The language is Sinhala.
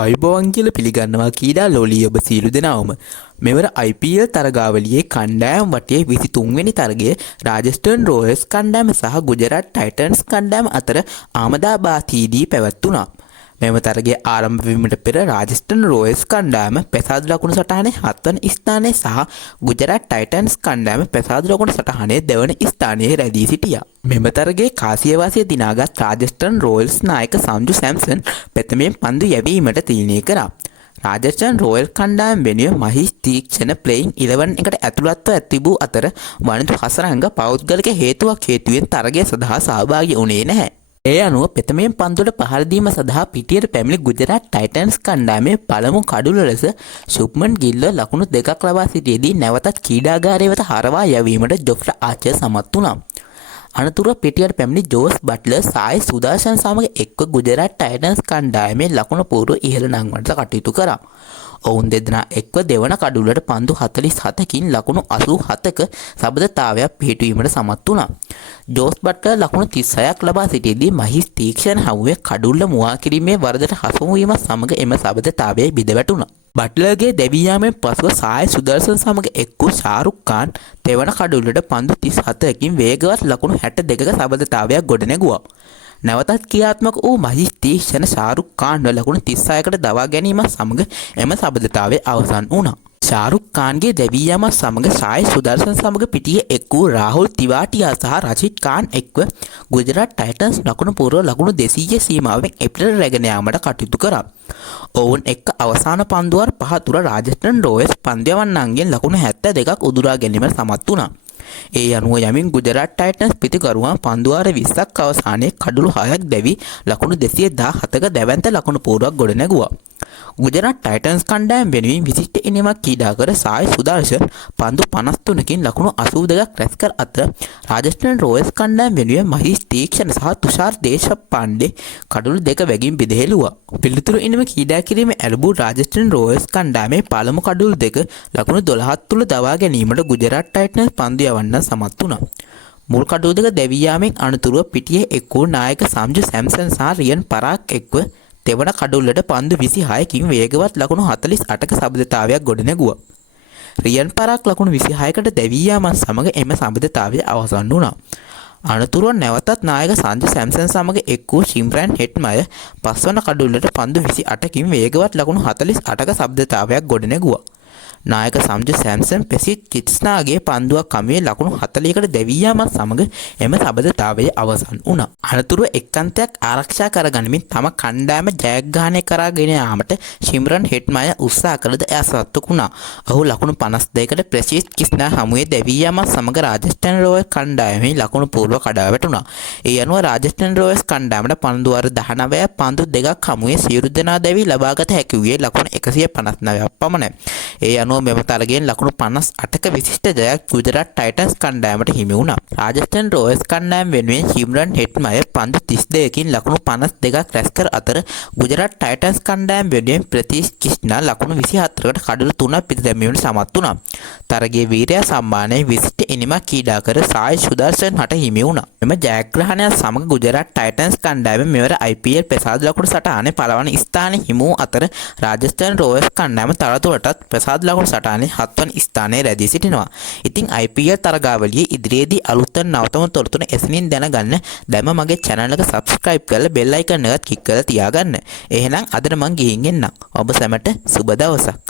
ආයුබෝවන් කියලා පිළිගන්නවා කීඩා ලෝලී ඔබ සියලු දෙනාම. මෙවර IPL තරගාවලියේ කණ්ඩායම් වටේ 23 වෙනි තරගයේ රාජස්ථාන් රොයල්ස් කණ්ඩායම සහ ගුජරාට් ටයිටන්ස් කණ්ඩායම අතර අහමදාබාදයේදී පැවැත්වුණා. මෙම තරගයේ ආරම්භ වීමට පෙර රාජස්ථාන් රොයල්ස් කණ්ඩායම පෙසාදු ලකුණු සටහනේ 7 වන ස්ථානයේ සහ ගුජරාට් ටයිටන්ස් කණ්ඩායම පෙසාදු ලකුණු සටහනේ 2 වන ස්ථානයේ රැඳී සිටියා. මෙම තරගයේ කාසියවාසිය දිනාගත් රාජස්ථාන් රොයල්ස් නායක සංජු සැම්සන් ප්‍රථමයෙන් පන්දු යැවීමට තීරණය කරා. රාජස්ථාන් රොයල් කණ්ඩායම වෙනුවෙන් මහිෂ් තීක්ෂණ ප්ලේයින් 11 එකට ඇතුළත්ව තිබූ අතර වනිදු හසරංග පෞද්ගලික හේතුවෙන් තරගය සඳහා සහභාගී වුණේ නැහැ. ඒ අනුව ප්‍රථමයෙන් පන්දුවට පහර දීම සඳහා පිටියට පැමිණි ගුජරාට් ටයිටන්ස් කණ්ඩායමේ පළමු කඩුල ලෙස ශුභ්මන් ගිල්ල ලකුණු 2ක් ලබා සිටියේදී නැවතත් ක්‍රීඩාගාරය වෙත හරවා යැවීමට ජොෆ්රා ආචර් සමත් වුණා. අනතුරුව පිටියට පැමිණි ජෝස් බට්ලර් සායි සුදර්ශන් සමග එක්ව ගුජරාට් ටයිටන්ස් කණ්ඩායමේ ලකුණු පූර්ව ඉහළ නංවන්නට කටයුතු කරා. ඔවුන් දෙදෙනා එක්ව දෙවන කඩුලට පන්දු 47කින් ලකුණු 87ක සබඳතාවයක් පිහිටුවීමට සමත් වුණා. ජෝස් බට්ලර් ලකුණු 36ක් ලබා සිටියේදී මහිෂ් තීක්ෂණ හමුවේ කඩුල්ල මුවා කිරීමේ වරදට හසු වීම සමග එම සබඳතාවය බිඳ වැටුණා. බට්ලර්ගේ දැවී යාමෙන් පසුව සායි සුදර්ශන් සමග එක්වූ ශාරුක් ඛාන් තෙවන කඩුල්ලට පන්දු 37කින් වේගවත් ලකුණු 62ක සබඳතාවයක් ගොඩනැගුවා. නැවතත් ක්‍රියාත්මක වූ මහිෂ් තීක්ෂණ ශාරුක් ඛාන්ව ලකුණු 36කට දවා ගැනීම සමග එම සබඳතාවය අවසන් වුණා. ශාරුක් ඛාන්ගේ දැවී යාම සමග සායි සුදර්ශන් සමග පිටියේ එක් වූ රාහුල් තිවාටියා සහ රෂිද් ඛාන් එක්ව ගුජරාට් ටයිටන්ස් ලකුණු පූර්ව ලකුණු 200 සීමාවෙන් එපිටට රැගෙන යාමට කටයුතු කරා. ඔවුන් එක්ක අවසාන පන්දුවර 5 තුර රාජස්ථාන් රොයල්ස් පන්දයවන්නන්ගෙන් ලකුණු 72ක් උදුරා ගැනීමට සමත් වුණා. ඒ අනුව යමින් ගුජරාට් ටයිටන්ස් පිටිකරුවන් පන්දුවාර 20ක් අවසානයේ කඩුළු 6ක් දැවි ලකුණු 217ක දැවැන්ත ලකුණු පූර්වක් ගොඩනැගුවා. ගුජරාට් ටයිටන්ස් කණ්ඩායම වෙනුවෙන් විශිෂ්ට ඉනිමක් ක්‍රීඩා කර සායි සුදර්ශන් පන්දු 53කින් ලකුණු 82ක් රැස් කර අතර රාජස්ථාන් රොයල්ස් කණ්ඩායම වෙනුවෙන් මහිෂ් තීක්ෂණ සහ තුෂාර් දේශපාණ්ඩේ කඩුළු 2 වැගින් බෙදහෙළුවා. පිළිතුරු ඉනිම ක්‍රීඩා කිරීමේ ඇලඹූ රාජස්ථාන් රොයල්ස් කණ්ඩායමේ පළමු කඩුළු 2 ලකුණු 12ක් තුල දවා ගැනීමට ගුජරාට් ටයිටන්ස් පන්දු යවන්න සමත් වුණා. මුල් කඩුළු 2 දැවී යාමෙන් අනතුරුව පිටියේ එක් වූ නායක සංජු සැම්සන් සහ රියන් පරාග් එක්ව තෙවන කඩුල්ලට පන්දු 26කින් වේගවත් ලකුණු 48ක සබඳතාවයක් ගොඩනැගුවා. රියන් පරාග් ලකුණු 26කට දැවී යාමත් සමග එම සබඳතාවය අවසන් වුණා. අනතුරුව නැවතත් නායක සංජු සැම්සන් සමග එක් වූ ශිම්රන් හෙට්මය පස්වන කඩුල්ලට පන්දු 28කින් වේගවත් ලකුණු 48ක සබඳතාවයක් ගොඩනැගුවා. නායක සංජු සැම්සන් ප්‍රසිද්ධ කිත්ස්නාගේ පන්දුවක් කමියේ ලකුණු 40කට දැවී යාමත් සමග එම සබඳතාවය අවසන් වුණා. අනතුරුව එක්කන්තයක් ආරක්ෂා කරගනිමින් තම කණ්ඩායම ජයග්‍රහණය කරගෙන යාමට ශිම්රන් හෙට්මය උත්සාහ කළද එය අසාර්ථක වුණා. ඔහු ලකුණු 52කට ප්‍රසිද්ධ කිත්ස්නා හමුවේ දැවී යාමත් සමග රාජස්ථාන් රොයල්ස් කණ්ඩායමේ ලකුණු පූර්ව කඩා වැටුණා. ඒ අනුව රාජස්ථාන් රොයල්ස් කණ්ඩායමට පන්දුවර 19 පන්දු 2ක් හමුවේ සියලු දෙනා දැවී ලබාගත හැකි වූයේ ලකුණු 159ක් පමණයි. ඒ අනුව මෙම තරගයෙන් ලකුණු 58ක විශිෂ්ට ජයක් ගුජරාට් ටයිටන්ස් කණ්ඩායමට හිමි වුණා. රාජස්ථාන් රොයල්ස් කණ්ඩායම වෙනුවෙන් ශිම්රන් හෙට්මය පන්දු 32කින් ලකුණු 52ක් රැස් කර අතර ගුජරාට් ටයිටන්ස් කණ්ඩායම වෙනුවෙන් ප්‍රතිෂ් කිෂ්නා ලකුණු 24කට කඩලු 3ක් පිට දැමීමට සමත් වුණා. තරගයේ වීරයා සම්මානයේ විශිෂ්ට ඉනිමක් ක්‍රීඩා කර සායි සුදර්ශන් හට හිමි වුණා. මෙම ජයග්‍රහණය සමග ගුජරාට් ටයිටන්ස් කණ්ඩායම මෙවර IPL පෙසාදු ලකුණු සටහනේ පළවන ස්ථානයේ හිමි වූ අතර රාජස්ථාන් රොයල්ස් කණ්ඩායම තවදුරටත් පෙසාදු ලකුණු සටහනේ 7 වන ස්ථානයේ රැඳී සිටිනවා. ඉතින් IPL තරගාවලියේ ඉදිරියේදී අලුත් නවතම තොරතුරු එසනින් දැනගන්න දැම මගේ channel එක subscribe කරලා bell icon එකත් click කරලා තියාගන්න. එහෙනම් අදට මං ගිහින් එන්නම්. ඔබ සැමට සුබ දවසක්.